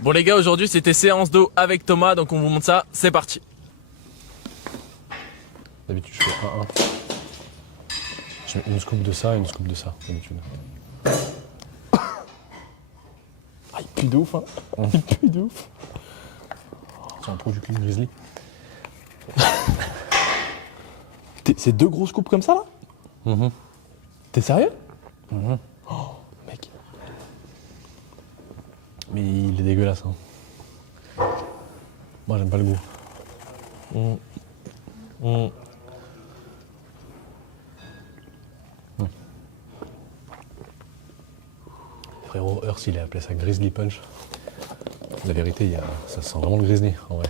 Bon les gars, aujourd'hui c'était séance d'eau avec Thomas, donc on vous montre ça, c'est parti. D'habitude je fais 1-1. Je mets une scoop de ça et une scoop de ça, d'habitude. Ah, il pue de ouf, hein. Il pue de ouf. C'est un trou du cul de grizzly. C'est 2 grosses coupes comme ça là? T'es sérieux? Oh, mec. Mais il est dégueulasse, hein. Moi j'aime pas le goût. Frérot, Earth il a appelé ça Grizzly Punch. La vérité, ça sent vraiment le grizzly en vrai.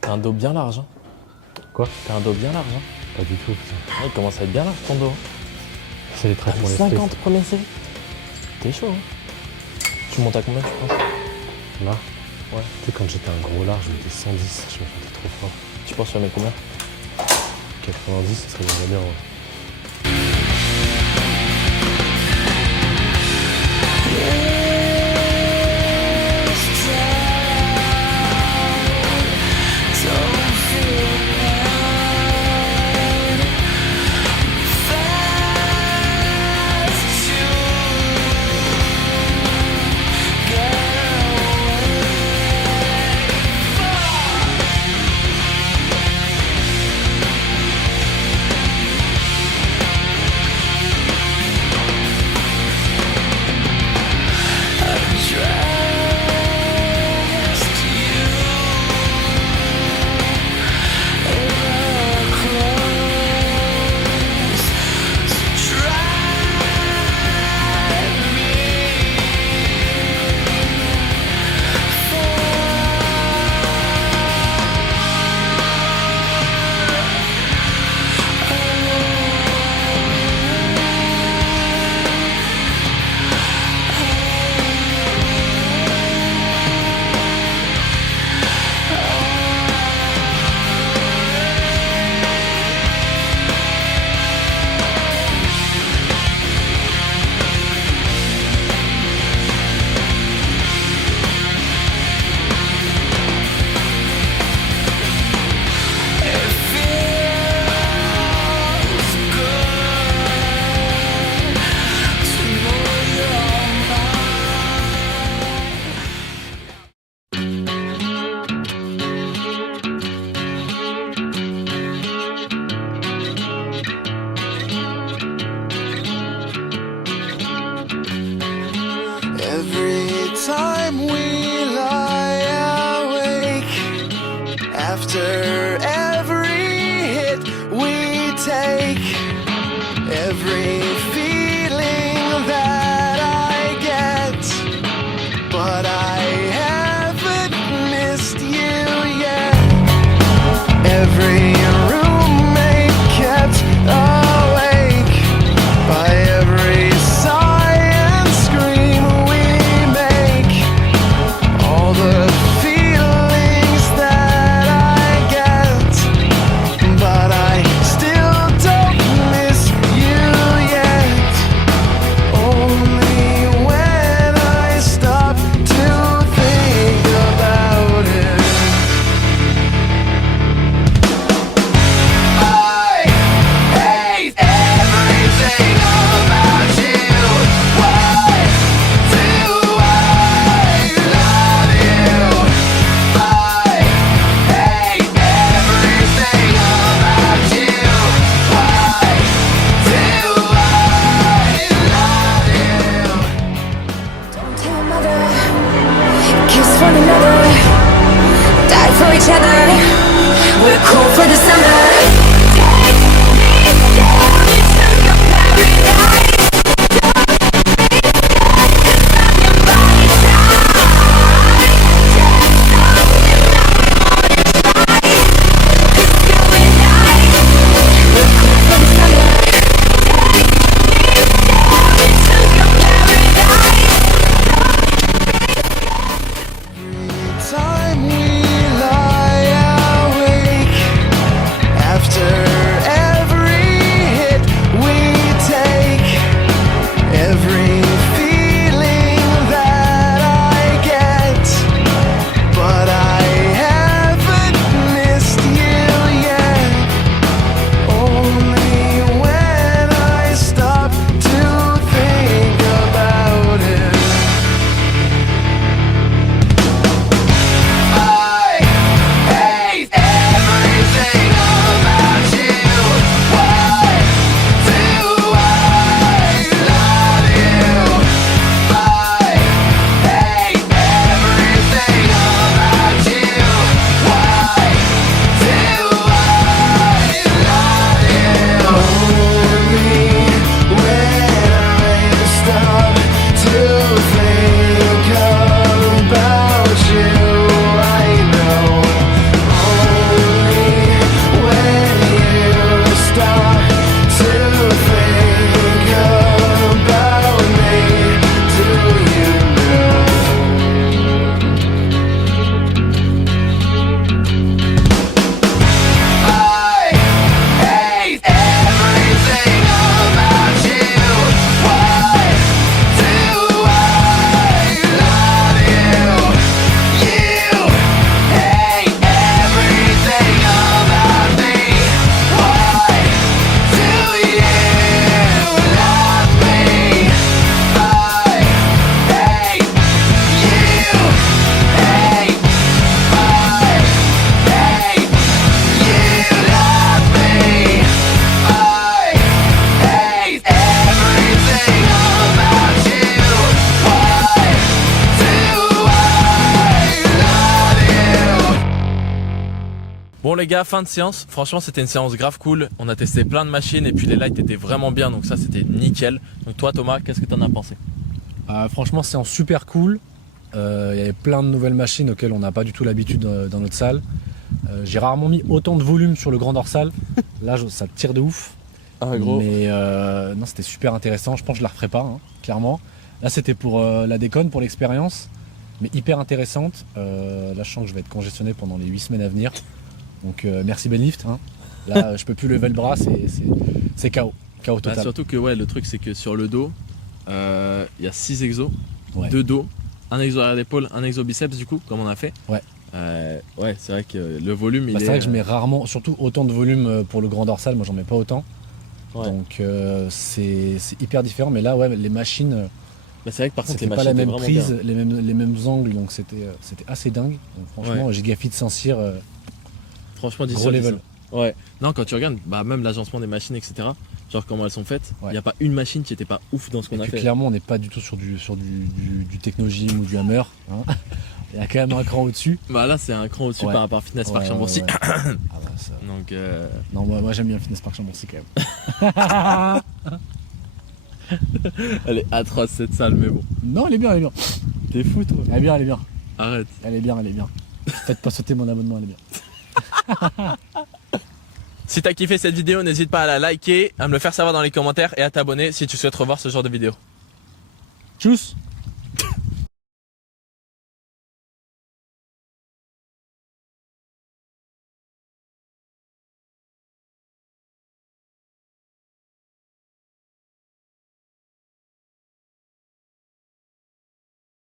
T'as un dos bien large, hein. Quoi? T'as un dos bien large, hein. Pas du tout. Ouais, il commence à être bien large ton dos. C'est les traitements les 50 première série. T'es chaud, hein. Tu montes à combien tu penses? Là? Ouais. Tu sais, quand j'étais un gros large, je mettais 110, je me sentais trop fort. Tu penses que tu vas mettre combien? 90, ça serait déjà bien, ouais. Every time we lie awake, after every hit we take, every feeling that I get, but I haven't missed you yet. Every roommate kept awake by every sigh and scream we make. All the feelings that I get, but I still don't miss you yet. Only when I stop to think about it. I hate everything about you. Why do I love you? I hate everything about you. Why do I love you? Don't tell mother, kiss one another, die for each other. We're cool for the summer. Take me down into your paradise. Time we Bon les gars, fin de séance. Franchement, c'était une séance grave cool. On a testé plein de machines et puis les lights étaient vraiment bien. Donc ça, c'était nickel. Donc toi, Thomas, qu'est-ce que t'en as pensé? Franchement, séance super cool. Il y avait plein de nouvelles machines auxquelles on n'a pas du tout l'habitude dans notre salle. J'ai rarement mis autant de volume sur le grand dorsal. Là, ça tire de ouf. Ah, gros. Mais non, c'était super intéressant. Je pense que je la referai pas, hein, clairement. Là, c'était pour la déconne, pour l'expérience. Mais hyper intéressante. Là, je sens que je vais être congestionné pendant les 8 semaines à venir. Donc, merci Benlift. Hein. Là, je peux plus lever le bras, c'est KO. KO total. Bah, surtout que ouais, le truc, c'est que sur le dos, il y a 6 exos. Ouais. 2 dos. Un exo arrière d'épaule, un exo biceps du coup, comme on a fait. Ouais. Ouais, c'est vrai que le volume, il Bah, est... c'est vrai que je mets rarement, surtout autant de volume pour le grand dorsal. Moi, j'en mets pas autant. Ouais. Donc, c'est hyper différent. Mais là, ouais, les machines... Bah, c'est vrai que par contre, C'était les pas machines la même étaient prise, vraiment bien. les mêmes angles, donc c'était assez dingue. Donc franchement, Gigafit Saint-Cyr, Franchement, 10 gros sur 10, level. hein. Ouais. Non, quand tu regardes, bah, même l'agencement des machines, etc., genre comment elles sont faites, il Ouais. n'y a pas une machine qui était pas ouf dans ce qu'on Et a puis fait. clairement, on n'est pas du tout sur du technogym ou du hammer. Hein. Il y a quand même un cran au-dessus. Bah là, c'est un cran au-dessus Ouais. par rapport à Fitness Park Ouais, Chambourcy. ouais. Ah bah, ça- Donc, Non, moi j'aime bien Fitness Park Chambourcy quand même. elle est atroce cette salle, mais bon. Non, elle est bien, elle est bien. T'es fou, toi. Elle est bien, elle est bien. Arrête. Elle est bien, elle est bien. Faites pas sauter mon abonnement, elle est bien. Si t'as kiffé cette vidéo, n'hésite pas à la liker, à me le faire savoir dans les commentaires et à t'abonner si tu souhaites revoir ce genre de vidéo. Tchuss!